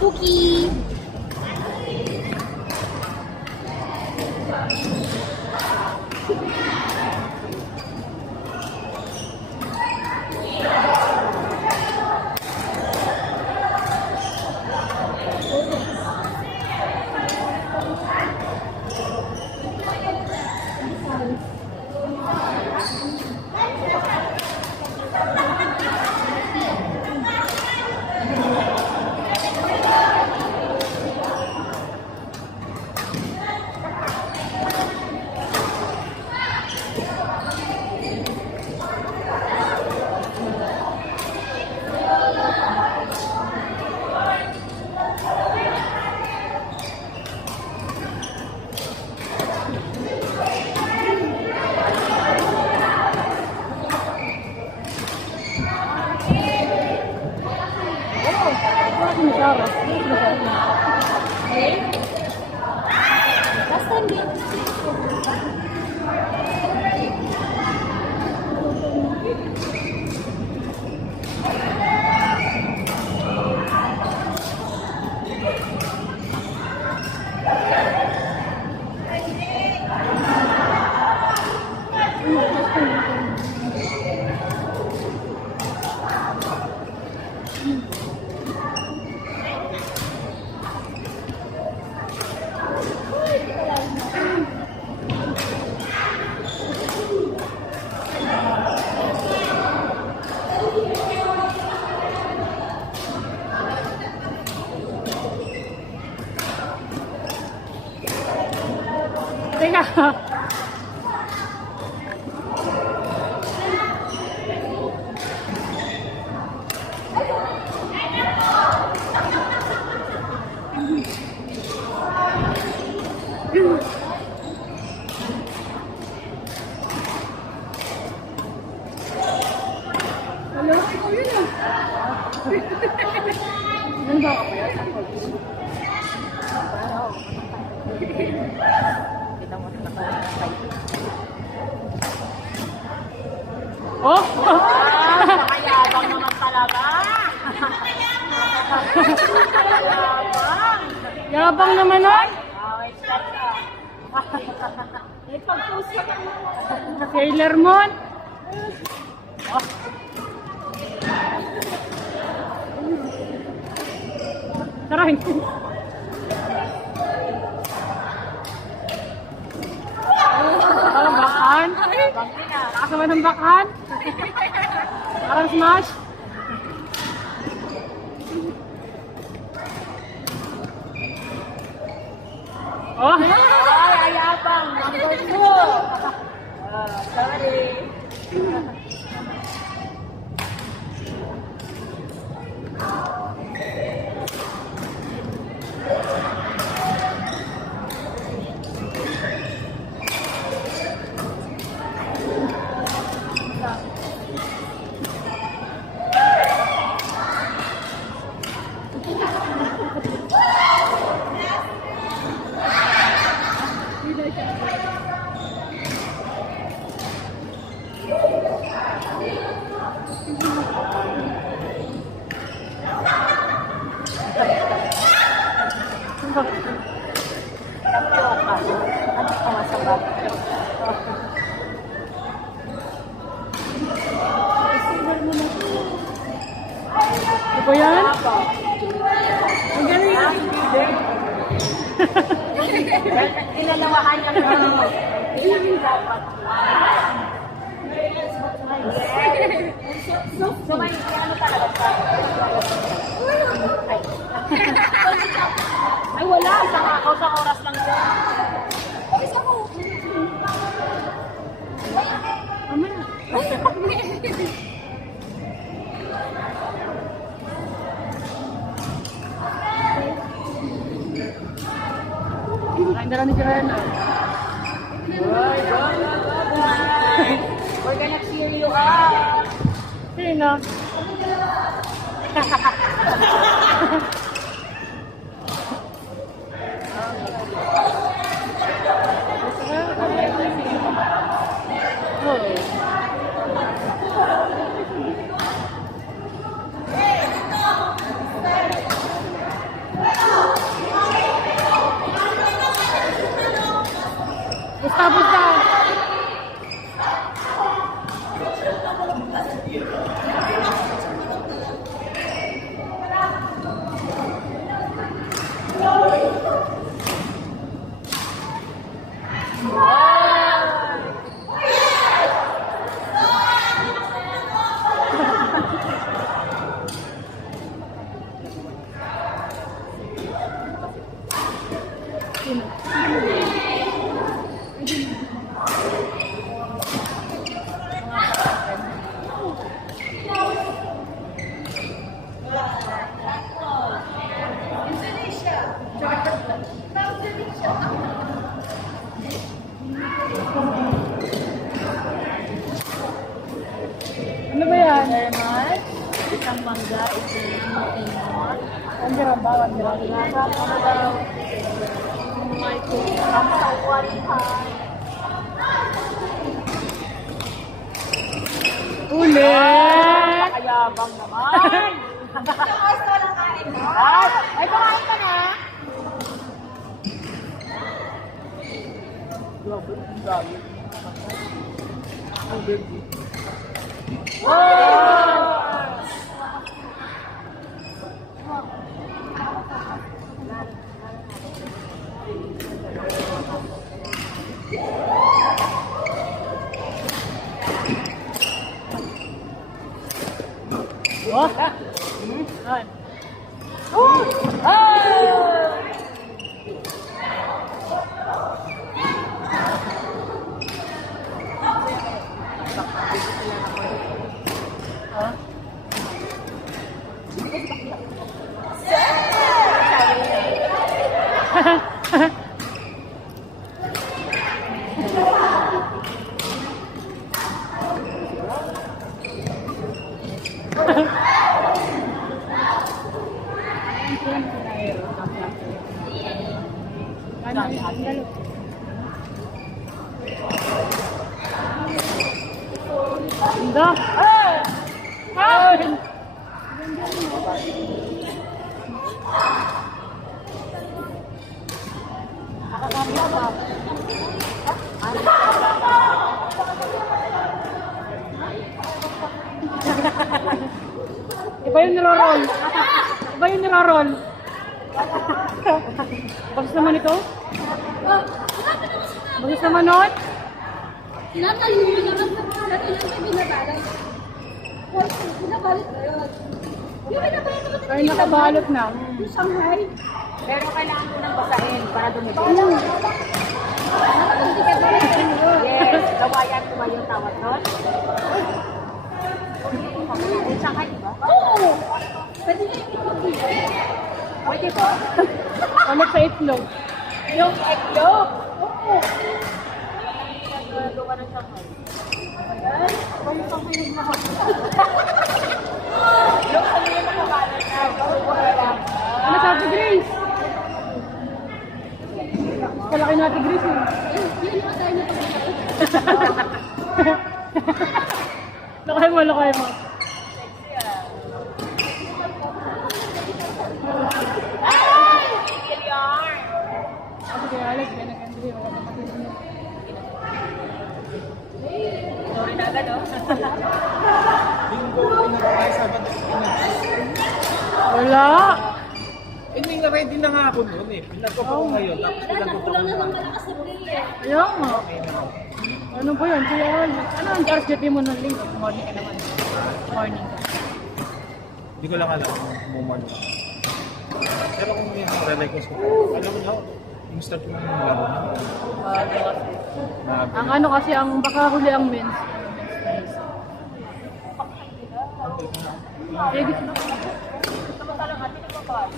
Cookie! Teka. Hello, ikaw yun ah. Ano ba ako yun? Kita mo na oh! Nakayabang naman talaga! Yabang naman nun? Wait, stop ka. May pag-post ka naman. Sailor Moon? Oh. Taray! Parang bakan? Nakasama ng bakan? Parang smash? Oh! Ay, ayabang! Number 2! Sorry! Ito yan? Ang galing yan. Ilalawakan lang naman. Hindi dapat. So, may ano talaga pa? Ay, wala. Sa oras lang yan. Isa ko. Mama. Kain na lang ni Joanna. Bye. We're gonna cheer you up. Sino? tapos na. Ano ba yan? Lemon, isang mangga, isang lemon. Wandiran ba? Wandiran. My God, ang sawalihan. Ulit! Kayabang naman. Ay, kumain ka na. Oh! Ay. Ganda! Ay! Iba yung niroroll. Iba yung niroroll. Bagus naman ito? Bagus naman nun? Ay, nakabalot na. Pero kailangan mo nang basahin para dumibig. Yes, gawayan ko ba yung tawag nun? Yung Shanghai, di ba? Oo! Pwede ba? Ulit sa itlog. Yung eggnog? Oo. Nagagawa ng Shanghai. Ayan. Yung Shanghai naman. Yung kanina nakabalan na. Ano sabi, Grace? Kalaki natin, Grace. Lakay mo, lakay mo. Ay! Kiliar! Kasi kaya Alex, kaya nag-Andre. Wala pa matindi. Sorry na agad, oh. Wala. Hindi nga ready na nga ako noon eh. Pinagko ko ngayon. Tapos pinagko ko naman. Kaya nga. Ano ba yan? Kaya Alex. Ano ang target mo ng link? Morning ka naman. Morning ka. Hindi ko lang alam kung bumano. Pero kung may relay ko, alam mo na, yung start mo yung laro na. Ang ano kasi, ang baka huli ang men's. Ready na. Samantalang atin ang babae.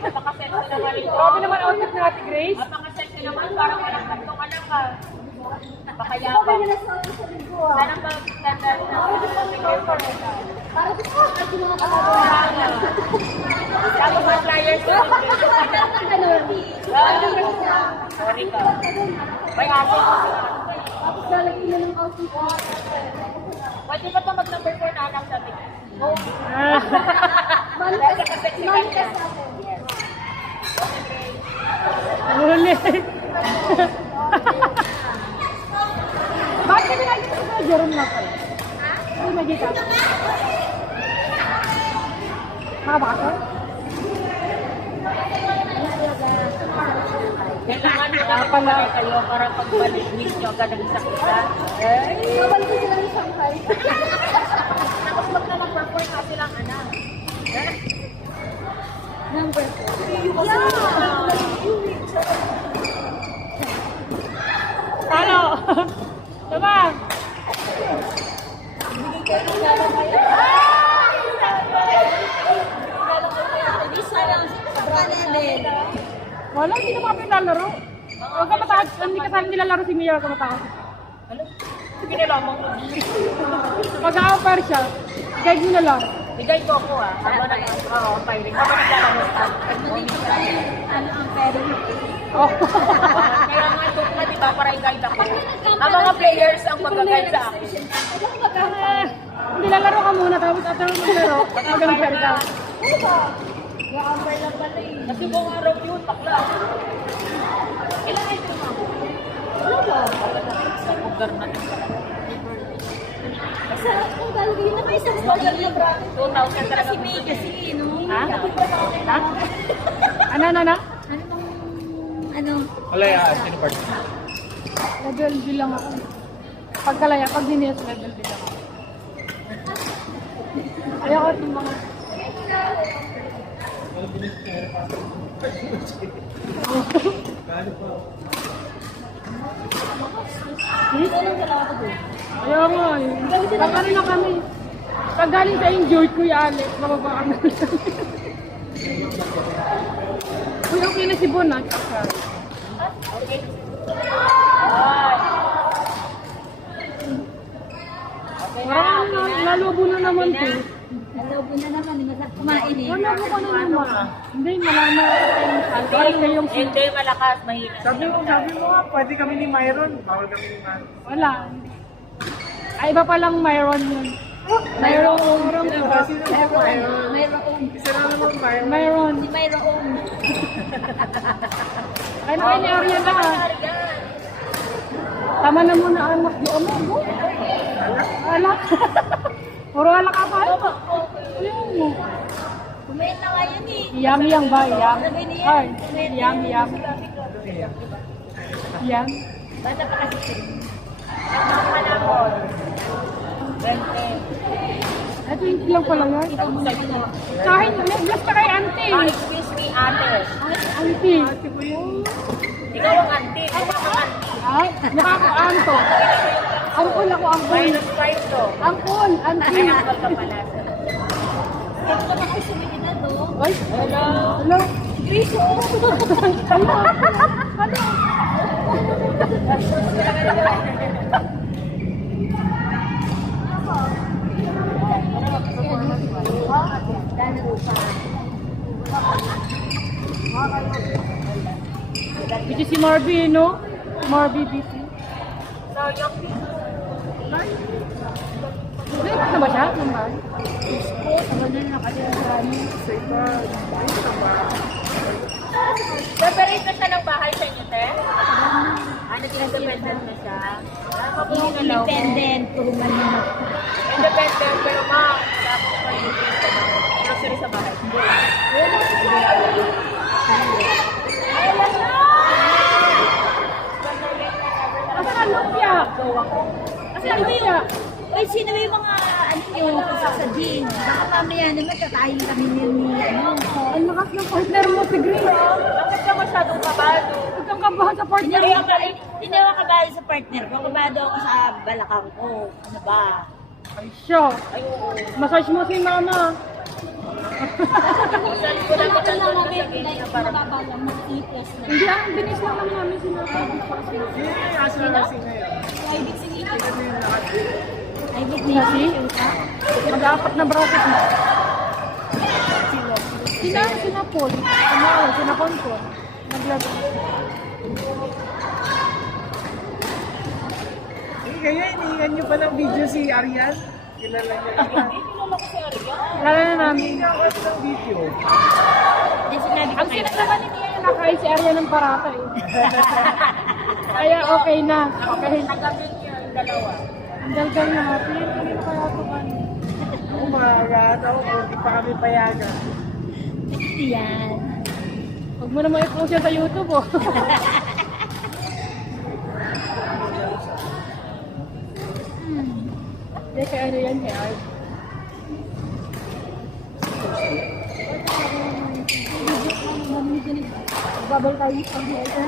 Napaka-sexy naman ito. Grabe naman outfit na Ate Grace. Napaka-sexy naman. Parang walang kantong anak ka. Napakayabang. Sana pag-standard na Para dito kasi mga kapatid. tapos mga flyers ko. Ganun. Sorry ka. May ate ko. Tapos lalagyan na ng outfit. Pwede ba ito mag-number 4 na anak sabi? Oo. Manifest natin. Huli. Bakit kami lagi sa Jerome na pala? Hindi magkita. Makabakasal? Kailangan nyo pala kayo para pagbalik ninyo agad ang sakitan. Kapal ko sila ng Shanghai. Tapos wag na mag-perform nga silang anak. Number 4. Talo! Diba? Wala, hindi na kami lalaro. Huwag ka matakot. Hindi ka saan nilalaro si Mia. Huwag ka matakot. Sige na lamang mo. Pag-a-offer siya, guide mo na lang. Bigay ko ako ah. Habang firing. Habang naglalaro ka. Ano ang pero? Oh. Kaya nga ito na diba para i-guide ako. Ang mga players ang mag-guide sa akin. Hindi lalaro ka muna, tapos after mo maglaro, mag-offer ka. Ga-amper lang pala eh. Kasi buong araw yun, bakla. Ilang item ako? Ano ba? Sa lugar na ito. Sa kung lalagyan na kayo sa spoiler na bracket. 2,000 talaga. Si May kasi, no? Ha? Ha? Ano? Ano bang, ano? Wala yan, sino part? Level B lang ako. Pagkalaya, pag diniyas, level B lang ako. Ayoko itong mga... Ayaw mo eh. Pag ano na kami. Pag galing sa enjoy, Kuya Alex, mababa kami. Uy, okay na si Bon ah. Parang lalubo na naman to. Nalobo na naman, masarap kumain eh. Lalubo ka na naman. Hindi, malama kayong Hindi, malakas, mahina. Sabi mo nga, pwede kami ni Myron. Bawal kami ni Myron. wala. Ay, iba palang Myron yun. Myron. Mayroon. Isa na naman Myron. Myron. Si Mayroon. Ay, ni Ariel na ah. Tama na muna anak. Di mo. Alak. Puro alak ka pa. Ayaw mo. Kumain na nga yun eh. Yum yang ba? Yum. Sabi niya. Ay, yum. Yum. Bata pa kasi. Ay, 20 lang pala yan. Kahit, bless ka kay auntie. Excuse me, ate. Auntie. Ikaw ang auntie. Ikaw ang auntie. Ay, nakaka-anto. Angkol ako, angkol. Minus 5 to. Angkol, Ay, auntie. nakal ka pala. Ito na kasi sumikinad no? Ay, hello. Griso. Hello. Hello. Ito si Marby, no? Marby busy. So, yung Wait na ba siya? Nambay? Ano na nakalimutan sa amin? separate na siya ng bahay sa inyo, te? Nag-independent na siya. Mabuti na lang. Independent. Puro manok. Independent, pero ma'am, tapos mag-independent ka na. Grocery sa bahay. Kasi ang lumpia. Kasi ang lumpia. Uy, sino yung mga ano yung sasabihin? Baka mamaya naman kakain kami ni ano. Ang lakas ng partner mo, si Green. Bakit ka masyadong kabado? Huwag kang kabahan sa partner mo. Hindi ako kabayo sa partner ko. Kabado ako sa balakang ko. Ano ba? Ay, siya. Ay, oo. Massage mo si mama. Saan ko lang ito lang sa gate na para Mababalang mag-ipos na. Hindi, ang bilis lang naman namin sinasabi pa sila. Private sinipos. Private Kasi, mag-apat na bracket na. Sina Paul, sina Concord, naglaro. kayo, inihingan nyo pa ng video si Arian. Kilala niya naman. Lala na namin. Inihingan ko ng video. Hindi sinabi ko Ang kayo. sinat naman ni Tia yung nakain si Arya ng parata eh. Kaya okay na. Okay. Tagapin niyo yung dalawa. Ang dalgal na happy. Kanino kaya ito kan? Umaga, ako kung di pa kami payagan. Yan. Huwag mo naman i-post yan sa YouTube oh. Hindi, kaya ano yan, kaya Art. Babay tayo sa pag-header.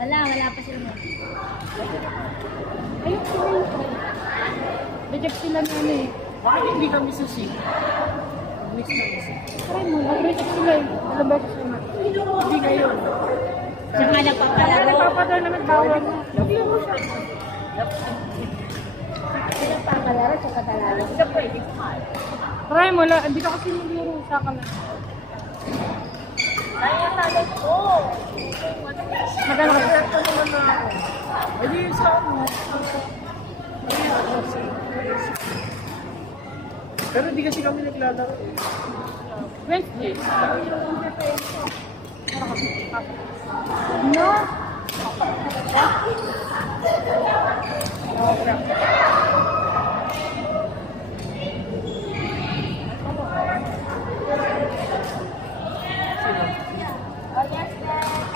Wala pa sila. Ayun, sila yung reject sila na ano eh. Bakit hindi kami susi? Mix na isa. Try mo, nag-reject sila eh. Alam ba ito na? Hindi ngayon. Saka Kaya nagpapalaro. nagpapadala na nagtawag mo. Nagpapalaro, saka talalo. Try mo, hindi ka kasi niliro sa kanila. Kaya talon ko. Magkano kayo? Ito naman na ako. Hindi yung sa ako. Pero hindi kasi kami naglalaro eh. Wednesday. No.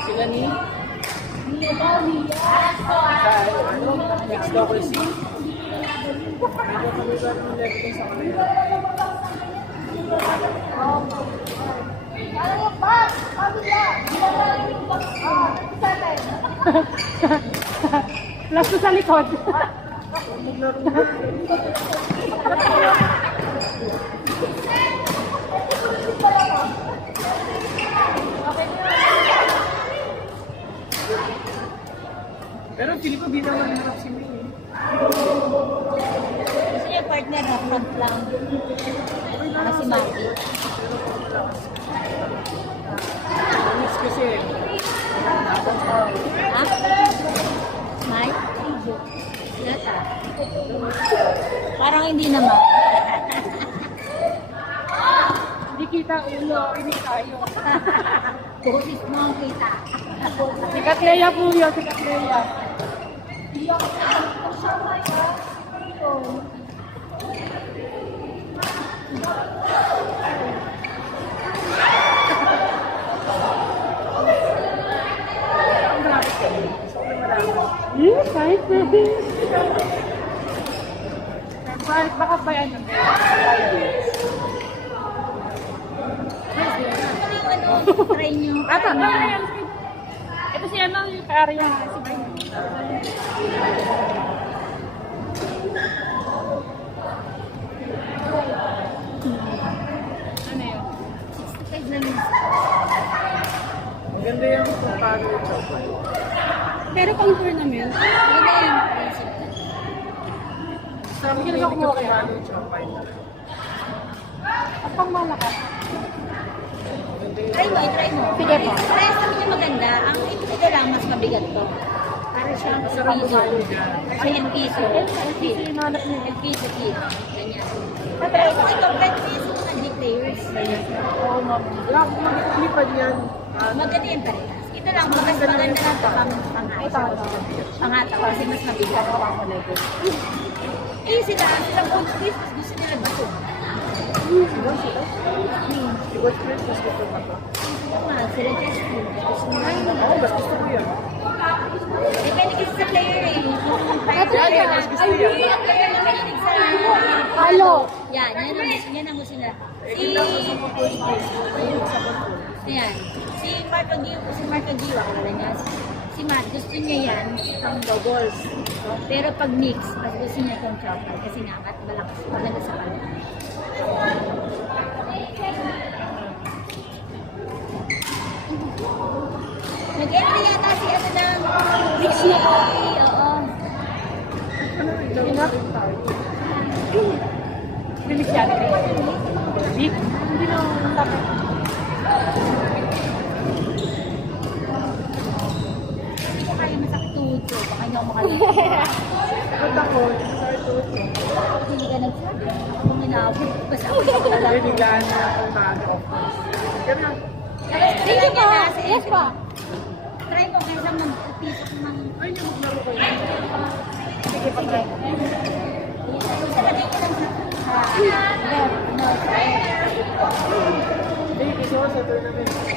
Sila ni? Next double C. Medyo kami ba ng level ko sa kanila? Plus ko sa likod. Maglaro na. Pero pili ko di naman harap si May. Gusto niya partner na front lang. Si Marty. Mix kasi. Ha? Mike? Yata. Parang hindi naman. Hindi kita ulo, hindi tayo. Boses mo ang kita. Si Katleya po yun, si Katleya. Kahit pwede. Baka ba yan? Try nyo. Ata, yan. Ito si ano, yung Arya. Si ano yun? 65 na minutes. Maganda yung kung paano yung chocolate. Pero pang tournament, Ano yan? Sabi ko na kung paano yung chocolate. at pang malakas. Try mo, try mo. Sige po. Try sa niya maganda. Ang ito lang, mas mabigat to. Para siyang Masarap piso. kumain dyan. Kasi yung piso. Kasi hinanap niya. Yung piso, kid. Ganyan. Try mo, ito, bread piso ng declares. Oo, ma'am. Lipad yan. Maganda yung parehas. Ito lang, mas maganda lang ito panghataw. Panghataw kasi mas mabigat. Eh, sila buntis, mas gusto nila bato. Si Watch Friends, mas gusto pa to. Sila just food. Oo, mas gusto ko yan. Depende kasi sa player eh. Yan, mas gusto yan. Ang player na mahilig sa Halo. yan ang gusto nila. Kita ko sa first place. Ayun, sa control. Ayan. Si Marco Giwa, wala niya. Si Matt, gusto niya yan, pang doubles. Pero pag mix, mas gusto niya itong chocolate kasi nga, at malakas, maganda sa kanya. Nag-entry yata si ano ng mix na po. Oo. Bilis yan. Big. Hindi na tapos. Hindi ko kaya masakit tuhod ko. Baka hindi ako makalala. Ba't ako? Hindi ka nagsabi. Ako minabot. Basta ako yung pala. Ay, biglaan na ako mag-off. Ganun. Thank you po. Yes po. Try mo kaysa mag-pisok ng... Ay, yung maglaro kayo. Sige, sige. Isalagay ko lang sa left. No, try. Hey, gusto ko sa tournament.